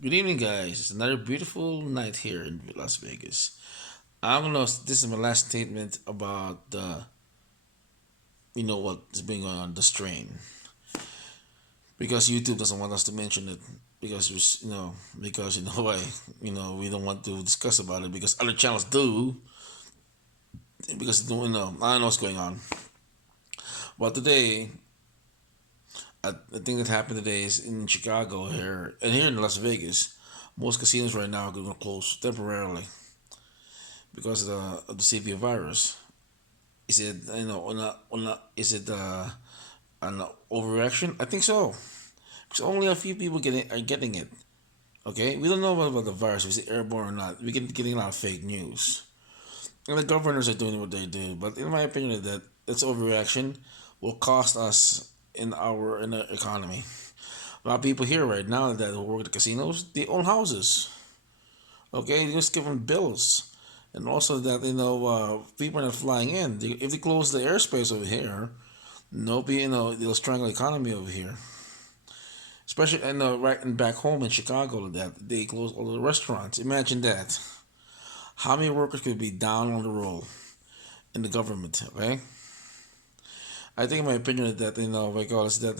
Good evening, guys. It's another beautiful night here in Las Vegas. I'm gonna. This is my last statement about what's been going on the strain because YouTube doesn't want us to mention it because why we don't want to discuss about it because other channels do because I don't know what's going on. But today, the thing that happened today is in Chicago here and here in Las Vegas. Most casinos right now are going to close temporarily because of the severe virus. Is it is it an overreaction? I think so. Because only a few people are getting it. Okay, we don't know about the virus. Is it airborne or not? We get getting a lot of fake news, and the governors are doing what they do. But in my opinion, that it's overreaction will cost us in the economy. A lot of people here right now that work at the casinos, they own houses. Okay, they just give them bills, and also that people are not flying in. If they close the airspace over here, nobody they'll strangle the economy over here. Especially right and back home in Chicago, that they close all the restaurants. Imagine that. How many workers could be down on the roll in the government? Okay, I think my opinion is that because that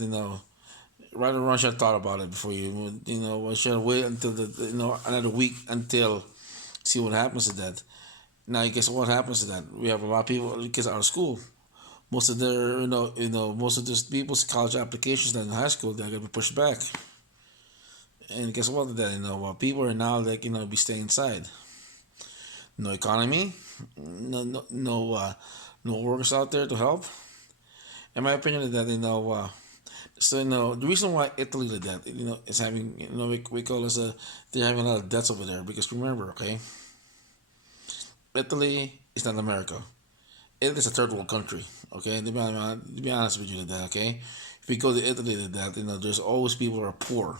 right or wrong, should have thought about it before you should have wait until another week until see what happens to that. Now, guess what happens to that? We have a lot of people, kids out of school. Most of their, most of these people's college applications that in high school, they're gonna be pushed back. And guess what? That people are now like be staying inside. No economy, no workers out there to help. In my opinion, is that the reason why Italy did that is having we call this they're having a lot of deaths over there because remember, okay, Italy is not America. It is a third world country. Okay, to be honest with you, that okay. If you go to Italy, that there's always people who are poor.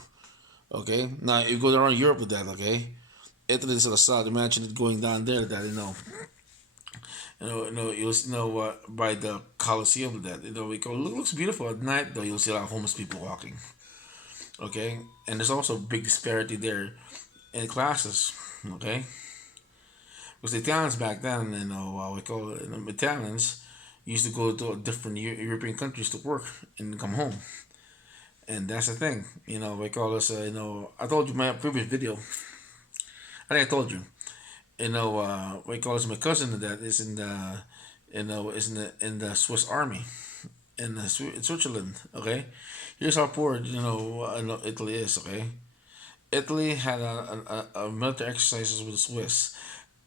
Okay, now if you go around Europe with that, okay, Italy is to the south. Imagine it going down there, that by the Colosseum, that we go. Looks beautiful at night, though. You'll see a lot of homeless people walking. Okay, and there's also a big disparity there in classes. Okay, because the Italians back then, we call it Italians used to go to different European countries to work and come home. And that's the thing, we call us, I told you my previous video. I think I told you, we call us my cousin that is in the, is in the Swiss Army in in Switzerland. Okay, here's how poor Italy is. Okay, Italy had a military exercises with the Swiss,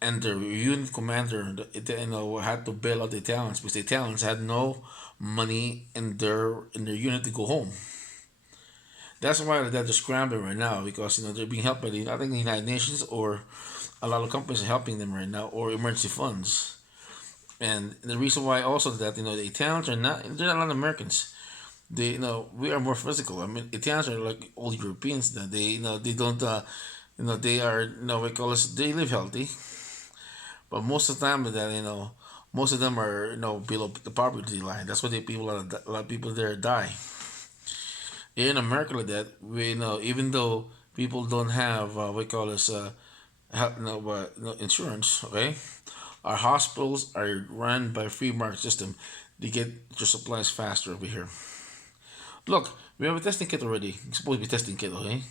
and the unit commander, had to bail out the Italians because the Italians had no money in their unit to go home. That's why they're scrambling right now because they're being helped by I think the United Nations or a lot of companies are helping them right now or emergency funds. And the reason why also that the Italians are not they're not Americans. They we are more physical. I mean Italians are like old Europeans that they don't they are we call us they live healthy, but most of the time that most of them are below the poverty line. That's why a lot of people there die. Here in America, like that we even though people don't have we call this insurance. Okay, our hospitals are run by a free market system. They get their supplies faster over here. Look, we have a testing kit already. It's supposed to be testing kit, okay,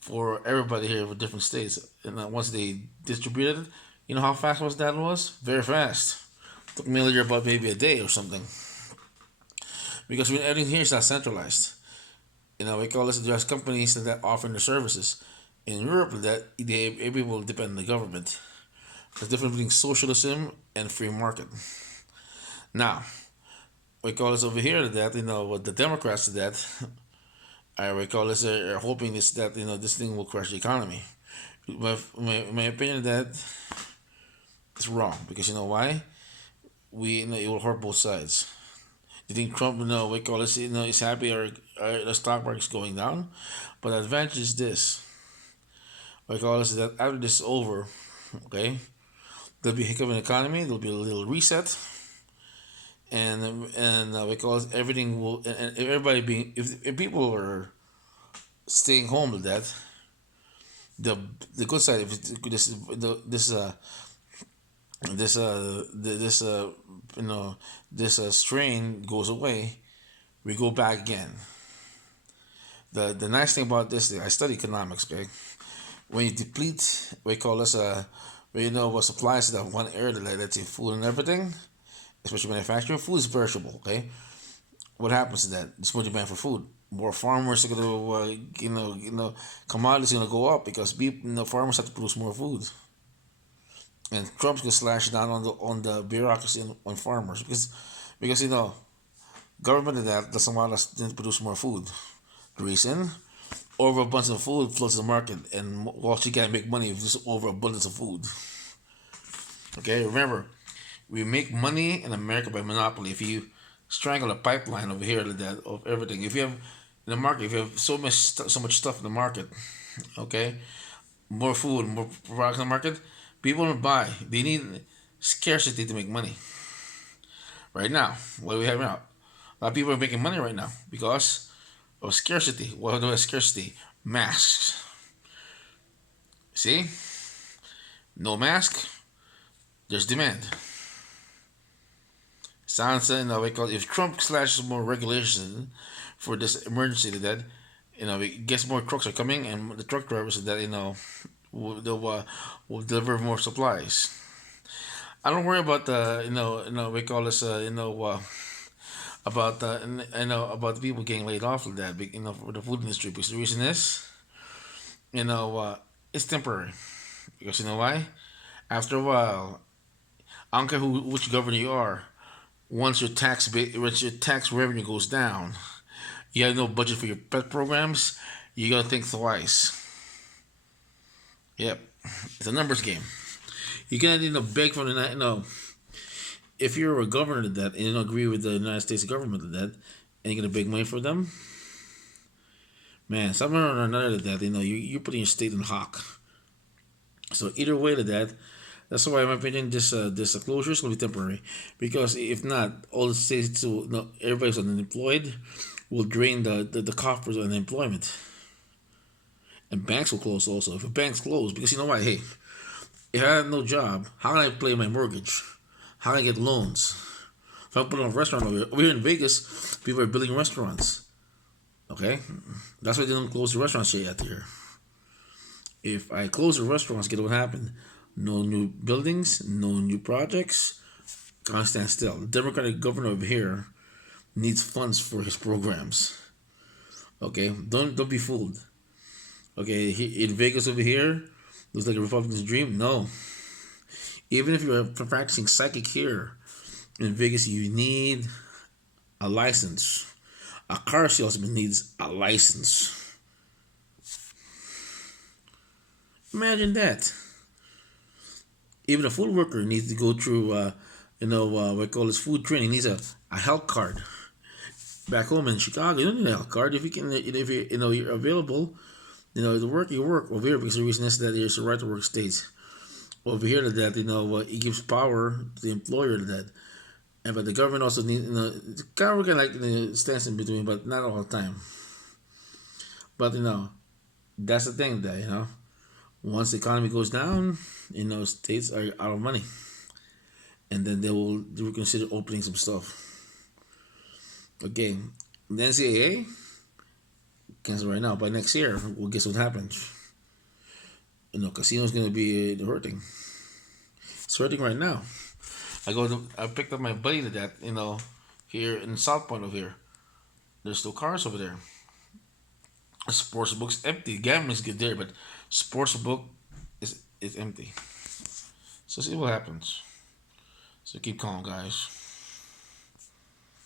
for everybody here with different states. And once they distributed it, you know how fast was that was? Very fast. Took me about maybe a day or something. Because when everything here is not centralized. We call this there's companies that offer the services. In Europe, that everyone will depend on the government. There's difference between socialism and free market. Now, we call this over here that what the Democrats that I recall this are hoping this that this thing will crash the economy. My opinion that is wrong because you know why? It will hurt both sides. You think Trump we call this is happy or the stock market is going down, but the advantage is this. We call this that after this is over, okay, there'll be a hiccup in the economy. There'll be a little reset, and because everything will and everybody being if people are staying home with that, The the good side, if this you know this strain goes away, we go back again. The nice thing about this, I study economics. Okay, when you deplete, we call this when you know what supplies that one area, like let's say food and everything, especially manufacturing, food is perishable. Okay, what happens to that? There's more demand for food. More farmers are gonna, commodities are gonna go up because people, farmers have to produce more food, and Trump's gonna slash down on the bureaucracy on farmers because government that doesn't want us to produce more food. The reason overabundance of food floods the market, and Wall Street can't make money if there's overabundance of food. Okay, remember, we make money in America by monopoly. If you strangle a pipeline over here like that of everything, if you have in the market, if you have so much stuff in the market, okay, more food, more products in the market, people don't buy. They need scarcity to make money. Right now, what do we have now? A lot of people are making money right now because of scarcity. What do we have scarcity? Masks. See, no mask, there's demand. Sounds because if Trump slashes more regulations for this emergency that it gets more trucks are coming and the truck drivers that will deliver more supplies. I don't worry about the we call this about the about the people getting laid off of that for the food industry because the reason is you know it's temporary because you know why after a while I don't care which governor you are once your tax revenue goes down, you have no budget for your pet programs. You gotta think twice. Yep, it's a numbers game. You gotta beg from the if you're a governor to that and you don't agree with the United States government to that, and you're gonna beg money for them, man, somewhere or another to that, you're putting your state in hock. So either way to that, that's why, in my opinion, this closure is going to be temporary. Because if not, all the states, everybody's unemployed, will drain the coffers of unemployment. And banks will close also. If a bank's closed, because you know what? Hey, if I have no job, how can I pay my mortgage? How can I get loans? If I put on a restaurant over here in Vegas, people are building restaurants. Okay? That's why they don't close the restaurants yet here. If I close the restaurants, get what happened? No new buildings, no new projects. Gonna stand still. The Democratic governor over here needs funds for his programs. Okay, don't be fooled. Okay, in Vegas over here, looks like a Republican's dream. No, even if you're practicing psychic here in Vegas, you need a license. A car salesman needs a license. Imagine that. Even a food worker needs to go through, what we call this food training. Needs a health card. Back home in Chicago, you don't need a health card if you can. If you're available, the work you work over here because the reason is that there's a right to work states. Over here to that, it gives power to the employer to that. And but the government also needs, the government can stands in between, but not all the time. But that's the thing that once the economy goes down, states are out of money, and then they will consider opening some stuff. Okay, the NCAA cancel right now. By next year, we'll guess what happens. Casino's gonna be hurting. It's hurting right now. I picked up my buddy to that. Here in South Point over here, there's still cars over there. Sports book's empty. Gambling's good there, but sports book is empty. So see what happens. So keep calm, guys.